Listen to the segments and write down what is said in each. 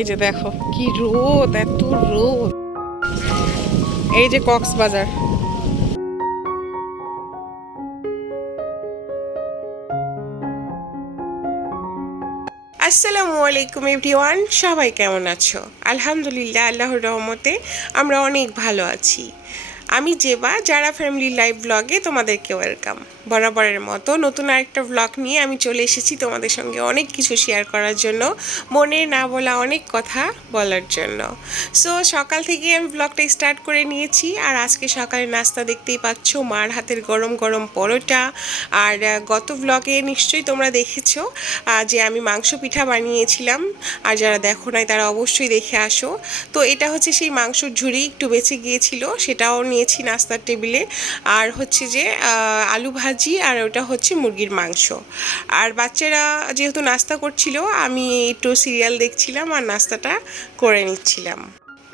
এই যে দেখো কি রোদ, এত রোদ। এই যে কক্সবাজার। আসসালামু আলাইকুম এভরিওয়ান, সবাই কেমন আছো? আলহামদুলিল্লাহ, আল্লাহর রহমতে আমরা অনেক ভালো আছি। আমি জেবা, যারা ফ্যামিলি লাইভ ব্লগে তোমাদেরকে ওয়েলকাম। বরাবরের মতো নতুন আরেকটা ব্লগ নিয়ে আমি চলে এসেছি তোমাদের সঙ্গে অনেক কিছু শেয়ার করার জন্য, মনে না বলা অনেক কথা বলার জন্য। সো সকাল থেকে আমি ব্লগটা স্টার্ট করে নিয়েছি, আর আজকে সকালে নাস্তা দেখতেই পাচ্ছ, মার হাতের গরম গরম পরোটা। আর গত ব্লগে নিশ্চয়ই তোমরা দেখেছো যে আমি মাংস পিঠা বানিয়েছিলাম, আর যারা দেখো নাই তারা অবশ্যই দেখে আসো। তো এটা হচ্ছে সেই মাংসর ঝুড়ি, একটু বেঁচে গিয়েছিল, সেটাও নিয়েছি নাস্তার টেবিলে। আর হচ্ছে যে আলু ভাজি, আর ওটা হচ্ছে মুরগির মাংস। আর বাচ্চারা যেহেতু নাস্তা করছিল, আমি একটু সিরিয়াল দেখছিলাম আর নাস্তাটা করে নিচ্ছিলাম।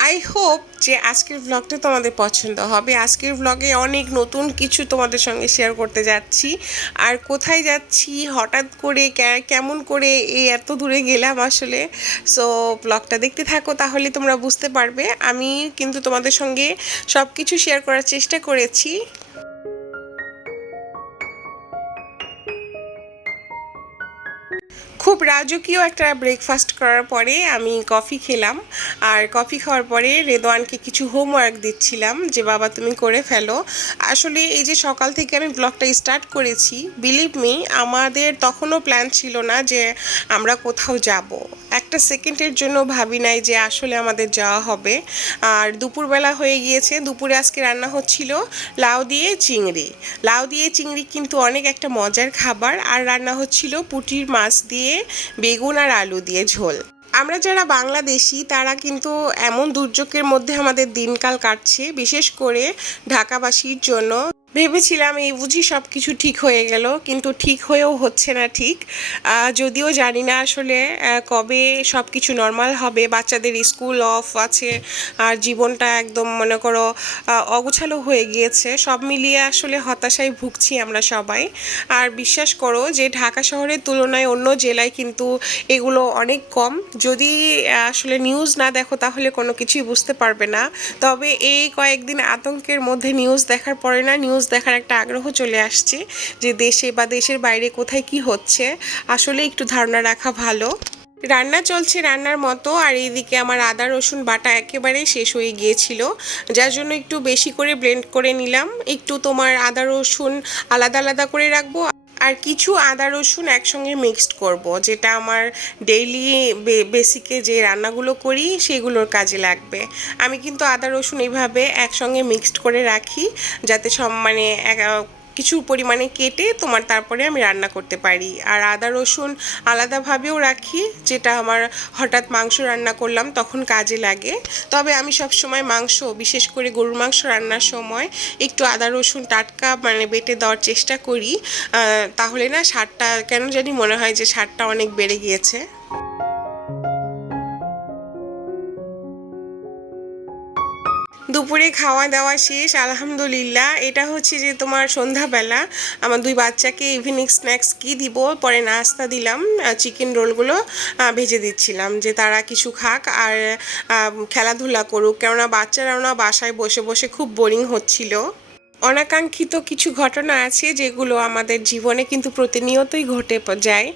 আই হোপ যে আজকের ব্লগটা তোমাদের পছন্দ হবে। আজকের ব্লগে অনেক নতুন কিছু তোমাদের সঙ্গে শেয়ার করতে যাচ্ছি। আর কোথায় যাচ্ছি, হঠাৎ করে কেমন করে এই এত দূরে গেলাম আসলে। সো ব্লগটা দেখতে থাকো, তাহলে তোমরা বুঝতে পারবে। আমি কিন্তু তোমাদের সঙ্গে সব কিছু শেয়ার করার চেষ্টা করেছি। খুব রাজকীয় একটা ব্রেকফাস্ট করার পরে আমি কফি খেলাম। আর কফি খাওয়ার পরে রেদওয়ানকে কিছু হোমওয়ার্ক দিচ্ছিলাম যে বাবা তুমি করে ফেলো। আসলে এই যে সকাল থেকে আমি ব্লগটা স্টার্ট করেছি, বিলিভ মি আমাদের তখনও প্ল্যান ছিল না যে আমরা কোথাও যাব। একটা সেকেন্ডের জন্য ভাবি নাই যে আসলে আমাদের যাওয়া হবে। আর দুপুরবেলা হয়ে গিয়েছে, দুপুরে আজকে রান্না হচ্ছিল লাউ দিয়ে চিংড়ি। লাউ দিয়ে চিংড়ি কিন্তু অনেক একটা মজার খাবার। আর রান্না হচ্ছিল পুঁটির মাছ দিয়ে বেগুন আর আলু দিয়ে ঝোল। আমরা যারা বাংলাদেশি তারা কিন্তু এমন দুর্যোগের মধ্যে আমাদের দিনকাল কাটছে, বিশেষ করে ঢাকাবাসীর জন্য। ভেবেছিলাম এই বুঝি সব কিছু ঠিক হয়ে গেল, কিন্তু ঠিক হয়েও হচ্ছে না ঠিক। যদিও জানি না আসলে কবে সব কিছু নর্মাল হবে। বাচ্চাদের স্কুল অফ আছে, আর জীবনটা একদম মনে করো অগোছালো হয়ে গিয়েছে। সব মিলিয়ে আসলে হতাশায় ভুগছি আমরা সবাই। আর বিশ্বাস করো যে ঢাকা শহরের তুলনায় অন্য জেলায় কিন্তু এগুলো অনেক কম। যদি আসলে নিউজ না দেখো তাহলে কোনো কিছুই বুঝতে পারবে না। তবে এই কয়েকদিন আতঙ্কের মধ্যে নিউজ দেখার পরে না, নিউজ দেখার একটা আগ্রহ চলে আসছে যে দেশে বা দেশের বাইরে কোথায় কি হচ্ছে। আসলে একটু ধারণা রাখা ভালো। রান্না চলছে রান্নার মতো, আর এইদিকে আমার আদা রসুন বাটা একেবারে শেষ হয়ে গিয়েছিল, যার জন্য একটু বেশি করে ব্লেন্ড করে নিলাম। একটু তোমার আদা রসুন আলাদা আলাদা করে রাখবো, আর কিছু আদা রসুন একসঙ্গে মিক্সড করব, যেটা আমার ডেইলি বেসিকে যে রান্নাগুলো করি সেগুলোর কাজে লাগবে। আমি কিন্তু আদা রসুন এইভাবে একসঙ্গে মিক্সড করে রাখি, যাতে সব মানে কিছু পরিমাণে কেটে তোমার তারপরে আমি রান্না করতে পারি। আর আদা রসুন আলাদাভাবেও রাখি, যেটা আমার হঠাৎ মাংস রান্না করলাম তখন কাজে লাগে। তবে আমি সব সময় মাংস, বিশেষ করে গরুর মাংস রান্নার সময় একটু আদা রসুন টাটকা মানে বেটে দেওয়ার চেষ্টা করি। তাহলে না স্বাদটা কেন জানি মনে হয় যে স্বাদটা অনেক বেড়ে গিয়েছে। দুপুরে খাওয়া দাওয়া শেষ আলহামদুলিল্লাহ। এটা হচ্ছে যে তোমার সন্ধ্যাবেলা আমার দুই বাচ্চাকে ইভিনিং স্ন্যাক্স কি দিব, পরে নাস্তা দিলাম, চিকেন রোলগুলো ভেজে দিচ্ছিলাম যে তারা কিছু খাক আর খেলাধুলা করুক, কেননা বাচ্চারাও না বাসায় বসে বসে খুব বোরিং হচ্ছিল। অনাকাঙ্ক্ষিত কিছু ঘটনা আছে যেগুলো আমাদের জীবনে কিন্তু প্রতিনিয়তই ঘটে যায়।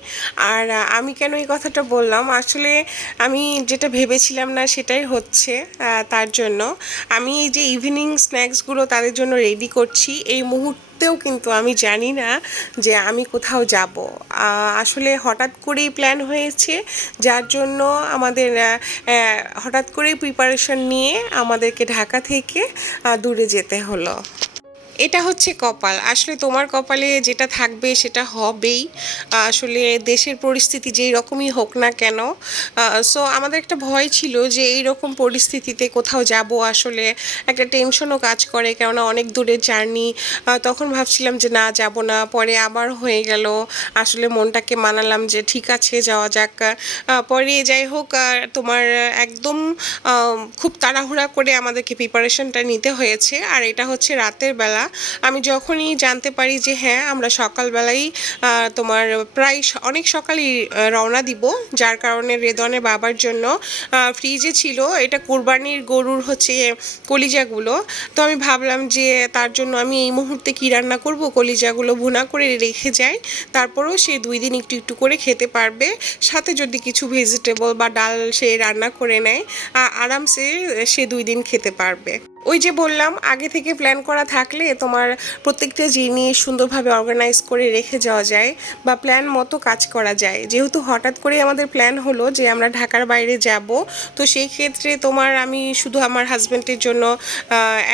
আর আমি কেন এই কথাটা বললাম, আসলে আমি যেটা ভেবেছিলাম না সেটাই হচ্ছে। তার জন্য আমি এই যে ইভিনিং স্ন্যাক্সগুলো তাদের জন্য রেডি করছি, এই মুহূর্তেও কিন্তু আমি জানি না যে আমি কোথাও যাব। আসলে হঠাৎ করেই প্ল্যান হয়েছে, যার জন্য আমাদের হঠাৎ করেই প্রিপারেশন নিয়ে আমাদেরকে ঢাকা থেকে দূরে যেতে হলো। এটা হচ্ছে কপাল। আসলে তোমার কপালে যেটা থাকবে সেটা হবেই। আসলে দেশের পরিস্থিতি যেই রকমই হোক না কেন, সো আমাদের একটা ভয় ছিল যে এই রকম পরিস্থিতিতে কোথাও যাব, আসলে একটা টেনশনও কাজ করে, কেননা অনেক দূরের জার্নি। তখন ভাবছিলাম যে না, যাব না, পরে আবার হয়ে গেল। আসলে মনটাকে মানালাম যে ঠিক আছে যাওয়া যাক। পরে যাই হোক, তোমার একদম খুব তাড়াহুড়া করে আমাদেরকে প্রিপারেশনটা নিতে হয়েছে। আর এটা হচ্ছে রাতের বেলা, আমি যখনই জানতে পারি যে হ্যাঁ আমরা সকালবেলাই তোমার প্রায় অনেক সকালেই রওনা দিব, যার কারণে রেদওয়ানের বাবার জন্য ফ্রিজে ছিল এটা কোরবানির গরুর হচ্ছে কলিজাগুলো। তো আমি ভাবলাম যে তার জন্য আমি এই মুহূর্তে কী রান্না করব, কলিজাগুলো ভুনা করে রেখে যাই, তারপরেও সে 2 দিন একটু একটু করে খেতে পারবে। সাথে যদি কিছু ভেজিটেবল বা ডাল সে রান্না করে নেয় আরামসে সে 2 দিন খেতে পারবে। ওই যে বললাম আগে থেকে প্ল্যান করা থাকলে তোমার প্রত্যেকটা জিনিস সুন্দরভাবে অর্গানাইজ করে রেখে যাওয়া যায় বা প্ল্যান মতো কাজ করা যায়। যেহেতু হঠাৎ করে আমাদের প্ল্যান হলো যে আমরা ঢাকার বাইরে যাব, তো সেই ক্ষেত্রে তোমার আমি শুধু আমার হাজব্যান্ডের জন্য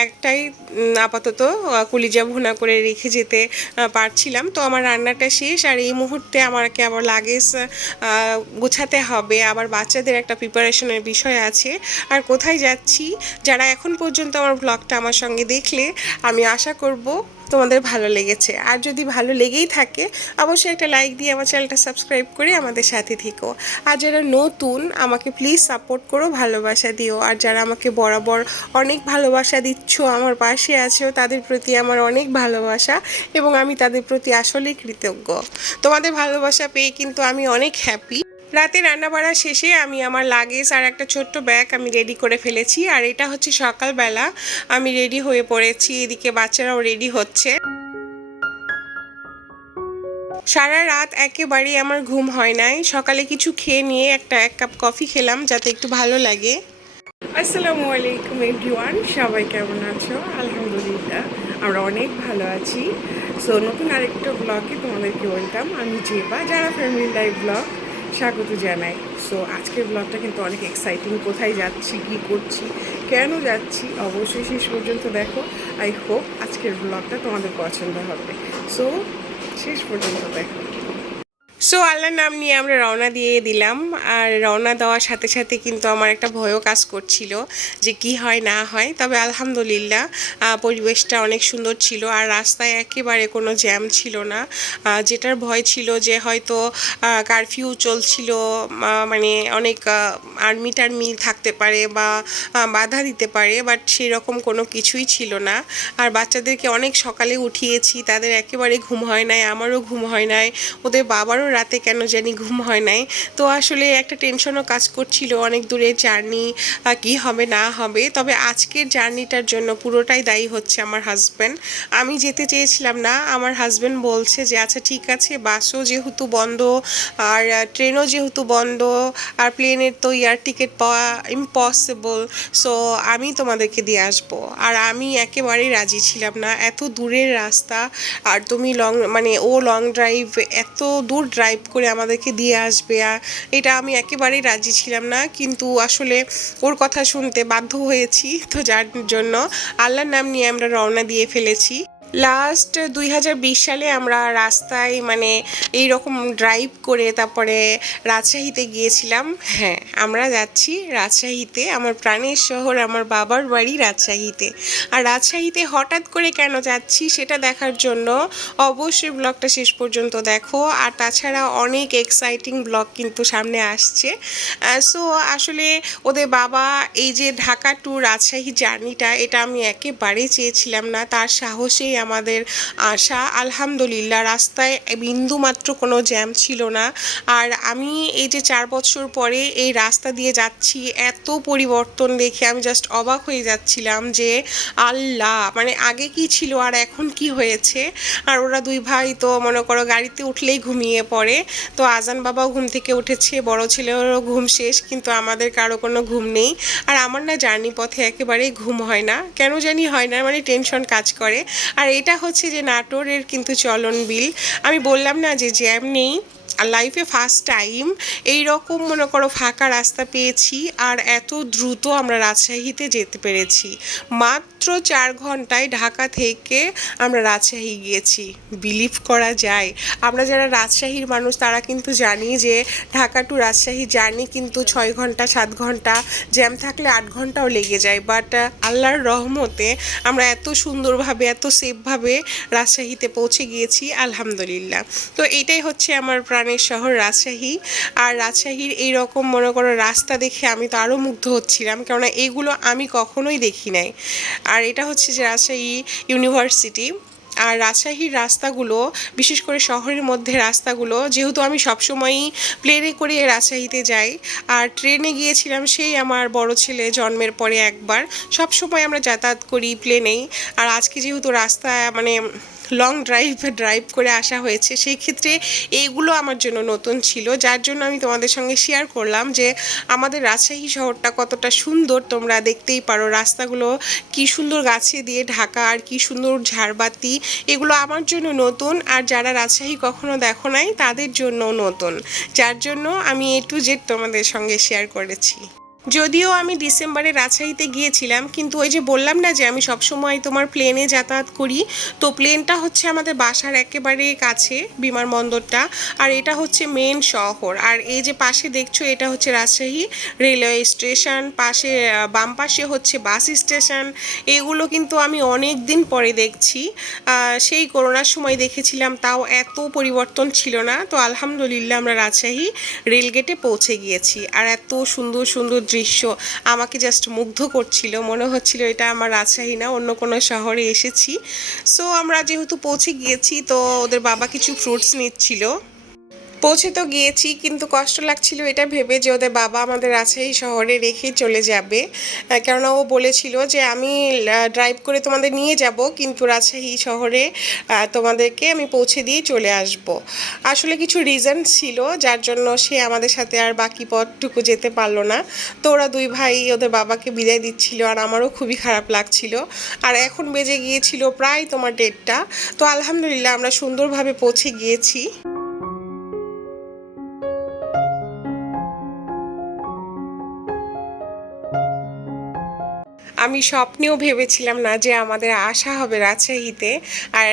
একটাই আপাতত কলিজা ভুনা করে রেখে যেতে পারছিলাম। তো আমার রান্নাটা শেষ, আর এই মুহূর্তে আমাকে আবার লাগেজ গোছাতে হবে, আবার বাচ্চাদের একটা প্রিপারেশনের বিষয় আছে। আর কোথায় যাচ্ছি, যারা এখন পর্যন্ত আমার ব্লগটা আমার সঙ্গে দেখলে আমি আশা করব তোমাদের ভালো লেগেছে। আর যদি ভালো লেগেই থাকে অবশ্যই একটা লাইক দিয়ে আমার চ্যানেলটা সাবস্ক্রাইব করে আমাদের সাথে থেকো। আর যারা নতুন আমাকে প্লিজ সাপোর্ট করো, ভালোবাসা দিও। আর যারা আমাকে বরাবর অনেক ভালোবাসা দিচ্ছ, আমার পাশে আছো, তাদের প্রতি আমার অনেক ভালোবাসা এবং আমি তাদের প্রতি আসলেই কৃতজ্ঞ। তোমাদের ভালোবাসা পেয়ে কিন্তু আমি অনেক হ্যাপি। রাতে রান্নাবাড়া শেষে আমি আমার লাগেজ আর একটা ছোট্ট ব্যাগ আমি রেডি করে ফেলেছি, আর এটা হচ্ছে সকালবেলা আমি রেডি হয়ে পড়েছি, এদিকে বাচ্চারাও রেডি হচ্ছে। সারা রাত একেবারেই আমার ঘুম হয় নাই, সকালে কিছু খেয়ে নিয়ে এক কাপ কফি খেলাম যাতে একটু ভালো লাগে। আসসালামু আলাইকুম এভরিওয়ান, সবাই কেমন আছো? আলহামদুলিল্লাহ আমরা অনেক ভালো আছি। সো নতুন আরেকটা ব্লগে তোমাদেরকে ওয়েলকাম। আমি জেবা, যারা ফ্যামিলি লাইফ ব্লগ স্বাগত জানাই। সো আজকের ব্লগটা কিন্তু অনেক এক্সাইটিং। কোথায় যাচ্ছি, কী করছি, কেন যাচ্ছি, অবশ্যই শেষ পর্যন্ত দেখো। আই হোপ আজকের ব্লগটা তোমাদের পছন্দ হবে। সো শেষ পর্যন্ত দেখো। সো আল্লাহর নাম নিয়ে আমরা রওনা দিয়ে দিলাম, আর রওনা দেওয়ার সাথে সাথে কিন্তু আমার একটা ভয়ও কাজ করছিল যে কি হয় না হয়। তবে আলহামদুলিল্লাহ পরিবেশটা অনেক সুন্দর ছিল, আর রাস্তায় একেবারে কোনো জ্যাম ছিল না। যেটার ভয় ছিল যে হয়তো কারফিউ চলছিল, মানে অনেক আর্মি টার্মি থাকতে পারে বা বাধা দিতে পারে, বাট সেরকম কোনো কিছুই ছিল না। আর বাচ্চাদেরকে অনেক সকালে উঠিয়েছি, তাদের একেবারে ঘুম হয় নাই, আমারও ঘুম হয় নাই, ওদের বাবারও রাতে কেন জানি ঘুম হয় নাই। তো আসলে একটা টেনশনও কাজ করছিল, অনেক দূরের জার্নি, কি হবে না হবে। তবে আজকের জার্নিটার জন্য পুরোটাই দায়ী হচ্ছে আমার হাজব্যান্ড। আমি যেতে চেয়েছিলাম না, আমার হাজব্যান্ড বলছে যে আচ্ছা ঠিক আছে, বাসও যেহেতু বন্ধ আর ট্রেনও যেহেতু বন্ধ আর প্লেনের তো এয়ার টিকিট পাওয়া ইম্পসিবল, সো আমি তোমাদেরকে দিয়ে আসবো। আর আমি একেবারেই রাজি ছিলাম না, এত দূরের রাস্তা আর তুমি মানে ও লং ড্রাইভ, এত দূর ড্রাইভ করে আমাদেরকে দিয়ে আসবে, এটা আমি একেবারেই রাজি ছিলাম না। কিন্তু আসলে ওর কথা শুনতে বাধ্য হয়েছি, তো যার জন্য আল্লাহর নাম নিয়ে আমরা রওনা দিয়ে ফেলেছি। লাস্ট 2020 সালে আমরা রাস্তায় মানে এই রকম ড্রাইভ করে তারপরে রাজশাহীতে গিয়েছিলাম। হ্যাঁ, আমরা যাচ্ছি রাজশাহীতে, আমার প্রাণের শহর, আমার বাবার বাড়ি রাজশাহীতে। আর রাজশাহীতে হঠাৎ করে কেন যাচ্ছি সেটা দেখার জন্য অবশ্যই ব্লগটা শেষ পর্যন্ত দেখো। আর তাছাড়া অনেক এক্সাইটিং ব্লগ কিন্তু সামনে আসছে। সো আসলে ওদের বাবা এই যে ঢাকা টু রাজশাহী জার্নিটা, এটা আমি একেবারেই চেয়েছিলাম না, তার সাহসেই আমাদের আসা। আলহামদুলিল্লাহ রাস্তায় বিন্দুমাত্র কোনো জ্যাম ছিল না। আর আমি এই যে 4 বছর পরে এই রাস্তা দিয়ে যাচ্ছি, এত পরিবর্তন দেখে আমি জাস্ট অবাক হয়ে যাচ্ছিলাম যে আল্লাহ, মানে আগে কি ছিল আর এখন কি হয়েছে। আর ওরা 2 ভাই তো মনে করো গাড়িতে উঠলেই ঘুমিয়ে পড়ে। তো আজান বাবাও ঘুম থেকে উঠেছে, বড় ছেলেরও ঘুম শেষ, কিন্তু আমাদের কারো কোনো ঘুম নেই। আর আমার না জার্নি পথে একেবারেই ঘুম হয় না, কেন জানি হয় না, মানে টেনশন কাজ করে। আর এটা হচ্ছে যে নাটোরের কিন্তু চলন বিল। আমি বললাম না যে জ্যাম নেই, আর লাইফে ফার্স্ট টাইম এই রকম মনে করো ফাঁকা রাস্তা পেয়েছি, আর এত দ্রুত আমরা রাজশাহীতে যেতে পেরেছি। মাত্র 4 ঘন্টায় ঢাকা থেকে আমরা রাজশাহী গিয়েছি, বিলিভ করা যায়? আমরা যারা রাজশাহীর মানুষ তারা কিন্তু জানি যে ঢাকা টু রাজশাহী জার্নি কিন্তু 6 ঘন্টা 7 ঘন্টা, জ্যাম থাকলে 8 ঘন্টাও লেগে যায়। বাট আল্লাহর রহমতে আমরা এত সুন্দরভাবে এত সেফভাবে রাজশাহীতে পৌঁছে গিয়েছি, আলহামদুলিল্লাহ। তো এটাই হচ্ছে আমার প্রাণ প্রাণের শহর রাজশাহী। আর রাজশাহীর এই রকম মনে করো রাস্তা দেখে আমি তো আরও মুগ্ধ হচ্ছিলাম, কেননা এইগুলো আমি কখনোই দেখি নাই। আর এটা হচ্ছে যে রাজশাহী ইউনিভার্সিটি। আর রাজশাহীর রাস্তাগুলো, বিশেষ করে শহরের মধ্যে রাস্তাগুলো, যেহেতু আমি সবসময়ই প্লেনে করে রাজশাহীতে যাই, আর ট্রেনে গিয়েছিলাম সেই আমার বড় ছেলে জন্মের পরে একবার। সব সময় আমরা যাতায়াত করি প্লেনেই। আর আজকে যেহেতু রাস্তা মানে লং ড্রাইভ করে আসা হয়েছে, সেই ক্ষেত্রে এইগুলো আমার জন্য নতুন ছিল, যার জন্য আমি তোমাদের সঙ্গে শেয়ার করলাম যে আমাদের রাজশাহী শহরটা কতটা সুন্দর। তোমরা দেখতেই পারো রাস্তাগুলো কি সুন্দর গাছে দিয়ে ঢাকা, আর কি সুন্দর ঝাড়বাতি। এগুলো আমার জন্য নতুন, আর যারা রাজশাহী কখনো দেখো নাই তাদের জন্য নতুন, যার জন্য আমি A to Z তোমাদের সঙ্গে শেয়ার করেছি। যদিও আমি ডিসেম্বরে রাজশাহীতে গিয়েছিলাম, কিন্তু ওই যে বললাম না যে আমি সবসময় তোমার প্লেনে যাতায়াত করি, তো প্লেনটা হচ্ছে আমাদের বাসার একেবারে কাছে বিমানবন্দরটা। আর এটা হচ্ছে মেন শহর। আর এই যে পাশে দেখছো এটা হচ্ছে রাজশাহী রেলওয়ে স্টেশন, পাশে বাম পাশে হচ্ছে বাস স্টেশন। এগুলো কিন্তু আমি অনেক দিন পরে দেখছি। সেই করোনার সময় দেখেছিলাম, তাও এত পরিবর্তন ছিল না। তো আলহামদুলিল্লাহ আমরা রাজশাহী রেলগেটে পৌঁছে গিয়েছি। আর এত সুন্দর সুন্দর দৃশ্য আমাকে জাস্ট মুগ্ধ করছিল, মনে হচ্ছিল এটা আমার রাজশাহী না, অন্য কোনো শহরে এসেছি। সো আমরা যেহেতু পৌঁছে গিয়েছি, তো ওদের বাবা কিছু ফ্রুটস নিচ্ছিল। পৌঁছে তো গিয়েছি, কিন্তু কষ্ট লাগছিল এটা ভেবে যে ওদের বাবা আমাদের রাজশাহী শহরে রেখে চলে যাবে। কেননা ও বলেছিল যে আমি ড্রাইভ করে তোমাদের নিয়ে যাব, কিন্তু রাজশাহী শহরে তোমাদেরকে আমি পৌঁছে দিয়ে চলে আসব। আসলে কিছু রিজন ছিল যার জন্য সে আমাদের সাথে আর বাকি পথটুকু যেতে পারলো না। তো ওরা দুই ভাই ওদের বাবাকে বিদায় দিচ্ছিল, আর আমারও খুবই খারাপ লাগছিল। আর এখন বেজে গিয়েছিল প্রায় তোমার 1:30। তো আলহামদুলিল্লাহ আমরা সুন্দরভাবে পৌঁছে গিয়েছি। আমি স্বপ্নেও ভেবেছিলাম না যে আমাদের আসা হবে রাজশাহীতে। আর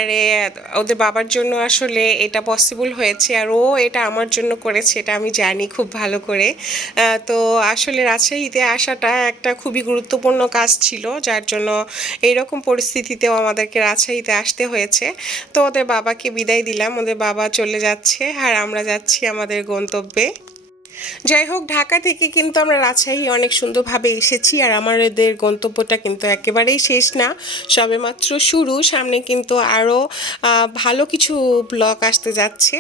ওদের বাবার জন্য আসলে এটা পসিবল হয়েছে, আর ও এটা আমার জন্য করেছে, এটা আমি জানি খুব ভালো করে। তো আসলে রাজশাহীতে আসাটা একটা খুবই গুরুত্বপূর্ণ কাজ ছিল, যার জন্য এইরকম পরিস্থিতিতেও আমাদেরকে রাজশাহীতে আসতে হয়েছে। তো ওদের বাবাকে বিদায় দিলাম, ওদের বাবা চলে যাচ্ছে, আর আমরা যাচ্ছি আমাদের গন্তব্যে। যাই হোক, ঢাকা থেকে কিন্তু আমরা রাজশাহী অনেক সুন্দরভাবে এসেছি, আর আমাদের গন্তব্যটা কিন্তু একেবারেই শেষ না, সবেমাত্র শুরু। সামনে কিন্তু আরও ভালো কিছু ব্লগ আসতে যাচ্ছে।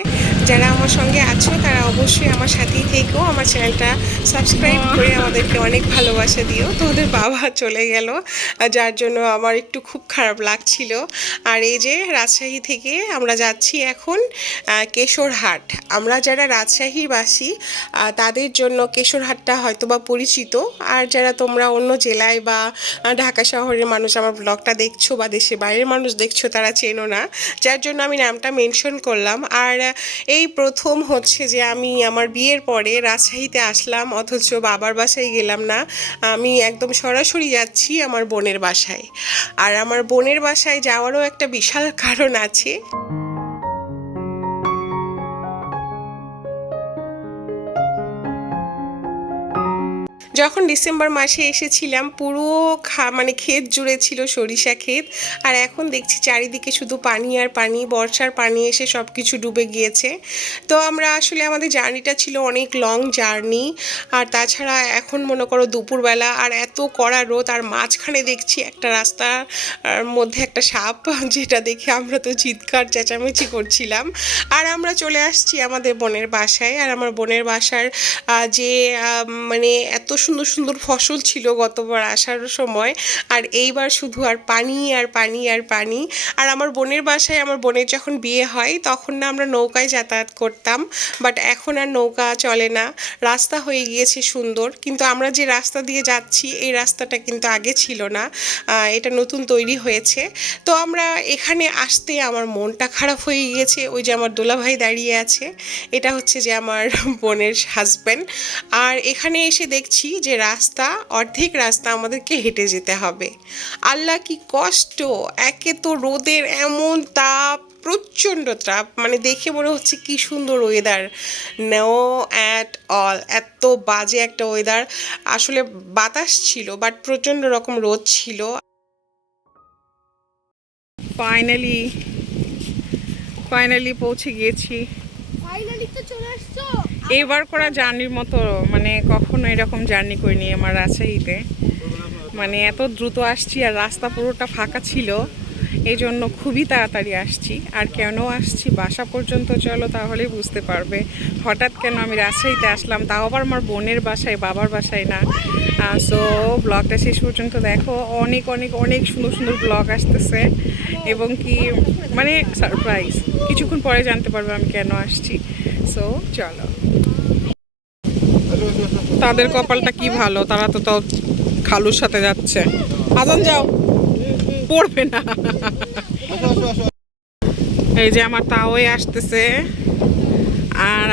যারা আমার সঙ্গে আছো তারা অবশ্যই আমার সাথেই থেকো, আমার চ্যানেলটা সাবস্ক্রাইব করে আমাদেরকে অনেক ভালোবাসা দিও। তো ওদের বাবা চলে গেল, যার জন্য আমার একটু খুব খারাপ লাগছিল। আর এই যে রাজশাহী থেকে আমরা যাচ্ছি এখন কেশরহাট। আমরা যারা রাজশাহীবাসী তাদের জন্য কেশরহাটটা হয়তো বা পরিচিত, আর যারা তোমরা অন্য জেলায় বা ঢাকা শহরের মানুষ আমার ব্লগটা দেখছো, বা দেশের বাইরের মানুষ দেখছো, তারা চেনো না, যার জন্য আমি নামটা মেনশন করলাম। আর এই প্রথম হচ্ছে যে আমি আমার বিয়ের পরে রাজশাহীতে আসলাম, অথচ বাবার বাসায় গেলাম না, আমি একদম সরাসরি যাচ্ছি আমার বোনের বাসায়। আর আমার বোনের বাসায় যাওয়ারও একটা বিশাল কারণ আছে। যখন ডিসেম্বর মাসে এসেছিলাম, পুরো মানে ক্ষেত জুড়ে ছিল সরিষা ক্ষেত, আর এখন দেখছি চারিদিকে শুধু পানি আর পানি, বর্ষার পানি এসে সব কিছু ডুবে গিয়েছে। তো আমরা আসলে আমাদের জার্নিটা ছিল অনেক লং জার্নি। আর তাছাড়া এখন মনে করো দুপুরবেলা, আর এত কড়া রোদ, আর মাঝখানে দেখছি একটা রাস্তার মধ্যে একটা সাপ, যেটা দেখে আমরা তো চিৎকার চেঁচামেচি করছিলাম। আর আমরা চলে আসছি আমাদের বোনের বাসায়। আর আমার বোনের বাসার যে মানে এত সুন্দর সুন্দর ফসল ছিল গতবার আসার সময়, আর এইবার শুধু আর পানি আর পানি আর পানি। আর আমার বোনের বাসায় আমার বোনের যখন বিয়ে হয় তখন না আমরা নৌকায় যাতায়াত করতাম, বাট এখন আর নৌকা চলে না, রাস্তা হয়ে গিয়েছে সুন্দর। কিন্তু আমরা যে রাস্তা দিয়ে যাচ্ছি এই রাস্তাটা কিন্তু আগে ছিল না, এটা নতুন তৈরি হয়েছে। তো আমরা এখানে আসতে আমার মনটা খারাপ হয়ে গিয়েছে। ওই যে আমার দোলাভাই দাঁড়িয়ে আছে, এটা হচ্ছে যে আমার বোনের হাজব্যান্ড। আর এখানে এসে দেখছি যে রাস্তা, অর্ধেক রাস্তা আমাদেরকে হেঁটে যেতে হবে। আল্লাহ কি কষ্ট! একে তো রোদের এমন তাপ, প্রচণ্ড তাপ, মানে দেখে মনে হচ্ছে কি সুন্দর ওয়েদার, নো অ্যাট অল, এত বাজে একটা ওয়েদার। আসলে বাতাস ছিল, বাট প্রচণ্ড রকম রোদ ছিল। ফাইনালি পৌঁছে গিয়েছি। ফাইনালি তো চলে আসছো। এবার করা জার্নির মতো মানে কখনো এরকম জার্নি করিনি আমার রাজশাহীতে। মানে এত দ্রুত আসছি আর রাস্তা পুরোটা ফাঁকা ছিল, এই জন্য খুবই তাড়াতাড়ি আসছি। আর কেন আসছি বাসা পর্যন্ত চলো তাহলেই বুঝতে পারবে হঠাৎ কেন আমি রাজশাহীতে আসলাম, তাও আবার আমার বোনের বাসায়, বাবার বাসায় না। সো ব্লগটা শেষ পর্যন্ত দেখো, অনেক অনেক অনেক সুন্দর সুন্দর ব্লগ আসতেছে এবং কি মানে সারপ্রাইজ, কিছুক্ষণ পরে জানতে পারবে আমি কেন আসছি। সো চলো। তাদের কপালটা কি ভালো, তারা তো তাও খালুর সাথে যাচ্ছে। আজান যাও, পড়বে না। এই যে আমার তাওই আসতেছে আর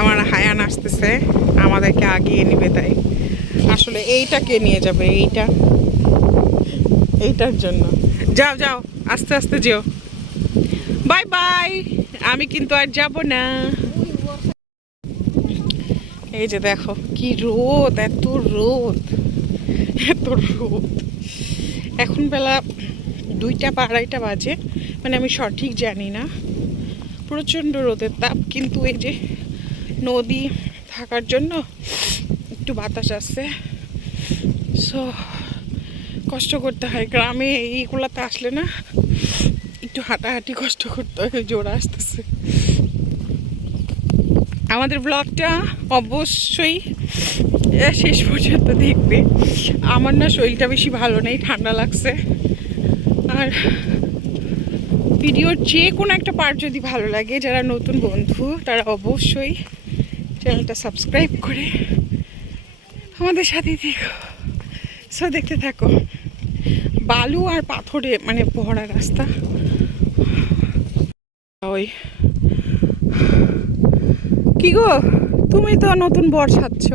আমার হায়ান আসতেছে, আমাদেরকে আগিয়ে নিবে। তাই আসলে এইটা কে নিয়ে যাবে, এইটার জন্য। যাও যাও, আস্তে আস্তে যেও। বাই বাই, আমি কিন্তু আর যাব না। এই যে দেখো কি রোদ, এত রোদ, এত রোদ। এখন বেলা 2টা বা 2:30 বাজে, মানে আমি সঠিক জানি না। প্রচণ্ড রোদের তাপ, কিন্তু এই যে নদী থাকার জন্য একটু বাতাস আসছে। সো কষ্ট করতে হয়, গ্রামে এইগুলাতে আসলে না একটু হাঁটাহাঁটি কষ্ট করতে হয়, জোর আসতেছে। আমাদের ব্লগটা অবশ্যই শেষ পর্যন্ত দেখবে। আমার না শরীরটা বেশি ভালো নেই, ঠান্ডা লাগছে। আর ভিডিওর যে কোনো একটা পার্ট যদি ভালো লাগে, যারা নতুন বন্ধু তারা অবশ্যই চ্যানেলটা সাবস্ক্রাইব করে আমাদের সাথে দেখো। সো দেখতে থাকো, বালু আর পাথরে মানে ভরা রাস্তা। ওই কি গো, তুমি তো নতুন বর সাজছ,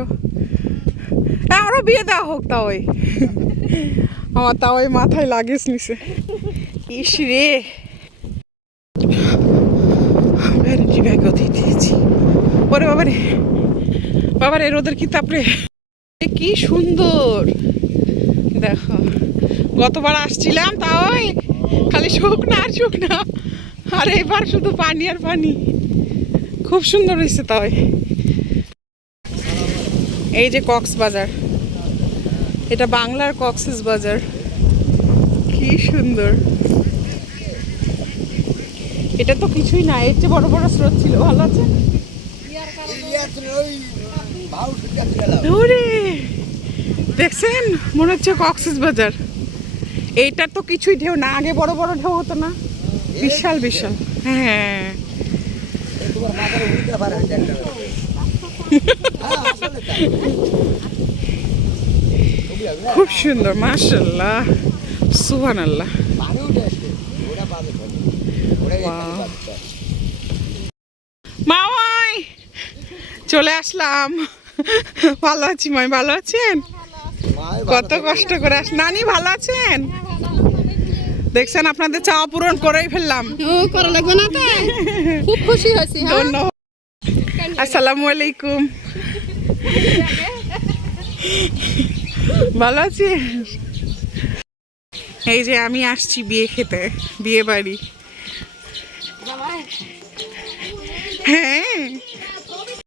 আরো বিয়ে দেওয়া হোক। তা ওই আমার তা ওই মাথায় লাগেজ নিছে। ইস রে, ভ্যানিটি ব্যাগও দিয়ে দিয়েছি। ওরে বাবারে, বাবারে রোদের কি তাপরে, কি সুন্দর দেখো। গতবার আসছিলাম তাও খালি শুকনা আর শুকনা, আর এবার শুধু পানি আর পানি। খুব সুন্দর হয়েছে। তাই এই যে কক্সবাজার, এটা বাংলার কক্সবাজার, কি সুন্দর। এটা তো কিছুই না, এর চেয়ে বড় বড় স্রোত ছিল। ভালো আছে দেখছেন, মনে হচ্ছে কক্সবাজার। এইটার তো কিছুই ঢেউ না, আগে বড় বড় ঢেউ হতো না, বিশাল বিশাল। হ্যাঁ খুব সুন্দর, মাশাআল্লাহ, সুবহানাল্লাহ। মাওয়াই চলে আসলাম। ভালো আছি মাই, ভালো আছেন? কত কষ্ট করে নানি, ভালো আছেন? দেখছেন, আপনাদের চাওয়া পূরণ করেই ফেললাম। করা লাগবে না, তো খুব খুশি হয়েছি। ধন্যবাদ। আসসালামু আলাইকুম। ভালো আছি। এই যে আমি আসছি বিয়ে খেতে, বিয়ে বাড়ি। হ্যাঁ